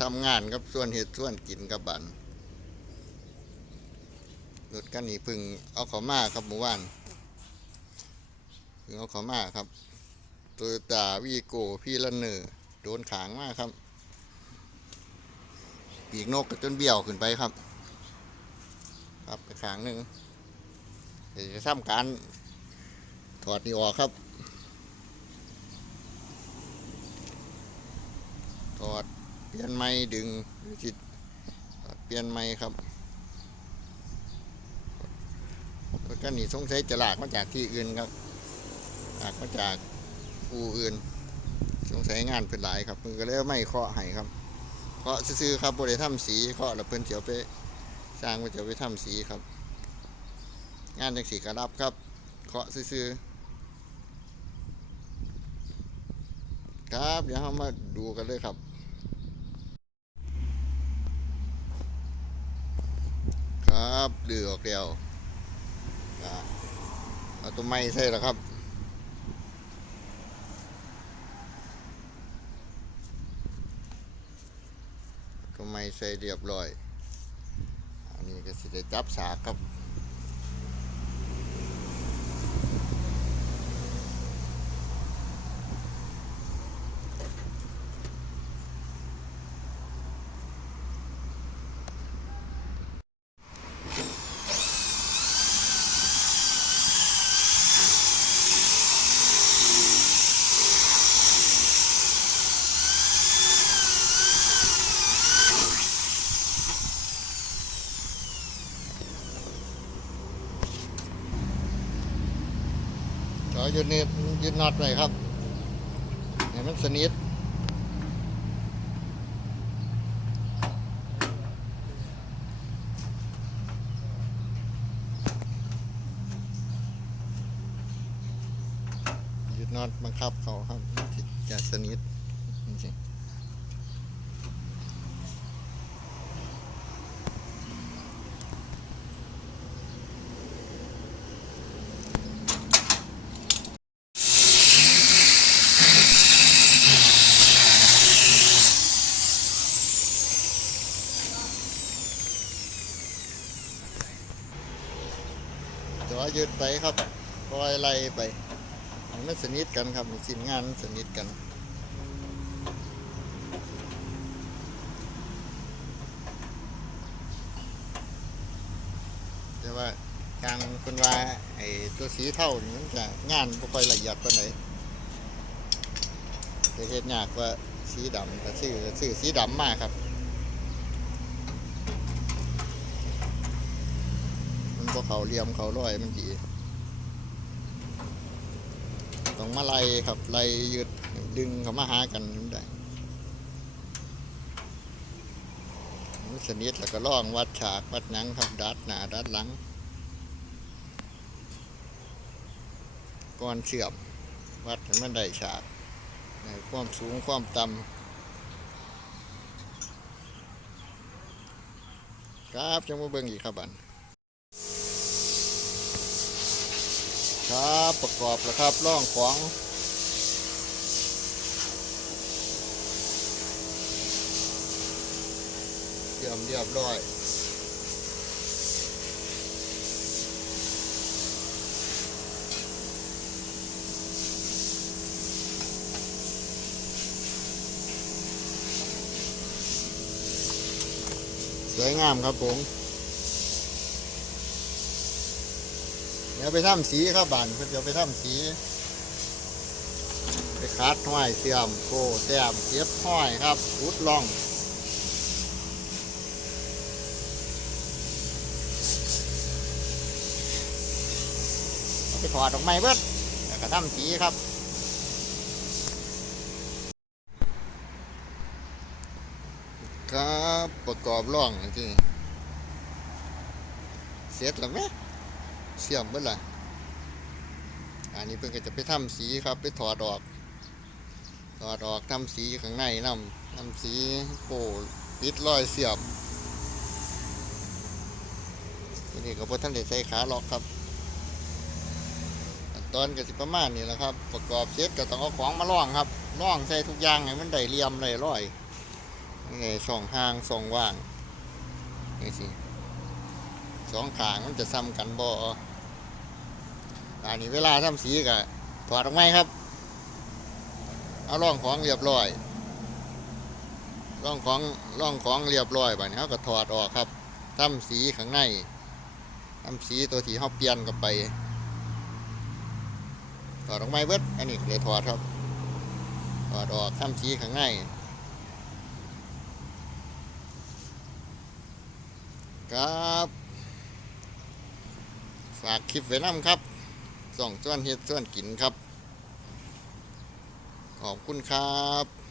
ทำงานกับส่วนเห็ดส่วนกินกับบันรถกันนี่พึ่งเอาเขามาครับหมู่บ้านเพึ่งเอาเขามาครับตโยต้าวีโก้พี่ละเนอโดนขางมากครับ ปีกนกก็จนเบี้ยวขึ้นไปครับ ครับไปขางหนึ่งเดี๋ยวจะทำการถอดนี่ออกครับถอด เปลี่ยนไม้ดึงหรือจิตเปลี่ยนไม้ครับรถคันนี้สงสัยจะลากมาจากที่อื่นครับลากมาจากอู่อื่น สงสัยงานเป็นหลายครับเพิ่นก็เลยไม่เคาะให้ครับเคาะซื่อครับบริทำสีเคาะแล้วเพิ่นเสียวไปสร้างว่าจะไปทำสีครับ งานจังสีกระดับครับเคาะซื่อครับ เดี๋ยวเรามาดูกันเลยครับ ครับดื้อออกเดียวเอาตัวไม้ใส่แล้วครับตัวไม้ใส่เรียบร้อย อันนี้ก็สิได้จับสากครับ ยืดนิดยืดน็อตหน่อยครับให้มันสนิทยืดน็อตบังคับเขาครับจะสนิทจริง ยืดไปครับปล่อยไหลไปมันสนิทกันครับชิ้นงานสนิทกันแต่ว่าทางคนว่าไอ้ตัวสีเท่านี่มันจะงานบ่ค่อยละเอียดปานใดจะเฮ็ดยากว่าสีดำก็ซื้อซื้อสีดำมากครับ มันบ่เขาเหลี่ยมเขาร้อยมันดีต้องมาไล่ครับไล่ยืดดึงเขามาหากันมันได้มันสนิทแล้วก็ล่องวัดฉากวัดหนังครับดัดหน้าดัดหลังก่อนเชื่อมวัดมันได้ฉากความสูงความต่ำครับจังมาเบิ่งอีกครับบัน ครับประกอบแล้วครับร่องของเตรียมเรียบร้อยสวยงามครับผม เดี๋ยวไปทำสีครับบานเพื่อจะไปทำสี ไปคัดห้อยเสื่อมโกแต้มเสียบห้อยครับอุดล่องไปถอดออกไม้เบิดแล้วก็ทำสีครับครับประกอบร่องที่เสร็จแล้วไหม เชื่อมเมื่อไรอันนี้เพิ่งก็จะไปทำสีครับ ไปถอดออก ถอดออกทำสีข้างในนำทำสีโป้ปิดรอยเสียบทีนี้ก็พอท่านได้ใส่ขาล็อกครับตอนก็สิประมาณนี้แหละครับ ประกอบเสร็จก็ต้องเอาของมาล่องครับล่องใส่ทุกอย่างให้มันได้เหลี่ยมได้ร้อยนี่ไงช่องห้างช่องว่างนี่สิสองขางมันจะซ้ำกันบ่ อันนี้เวลาทำสีก็ถอดออกไหมครับ เอาร่องของเรียบร้อยร่องของร่องของเรียบร้อยบัดนี้เขาก็ถอดออกครับทำสีข้างในทำสีตัวที่เขาเปลี่ยนกับไปถอดออกไหมเบิดอันนี้เลยถอดครับถอดออกทำสีข้างในครับ ฝากคลิปไว้น้ำครับ ส่องส่วนเฮ็ดส่วนกินครับ ขอบคุณครับ